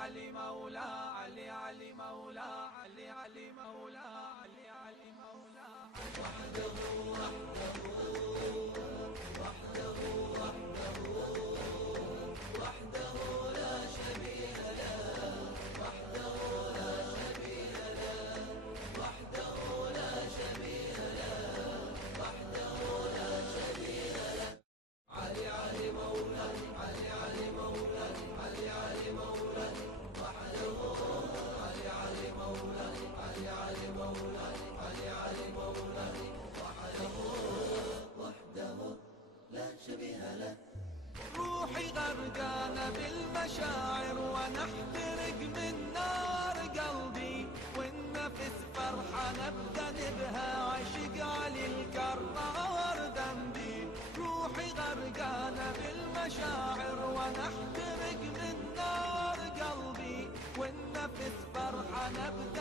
علي مولا علي مولا علي مولا علي مولا وحده وحده لا شبيه له وحده لا شبيه له وحده لا شبيه له وحده لا شبيه له علي مولا علي مولا علي مولا وحده علي مولا علي مولا علي مولا وحده لا شبيه له روحي غرقانة بالمشاعر ونحترق من نار قلبي والنفس فرحة نبدأ بها عشق علي الكرار ذنبي روحي غرقانة بالمشاعر ونحترق من نار قلبي والنفس فرحة نبدأ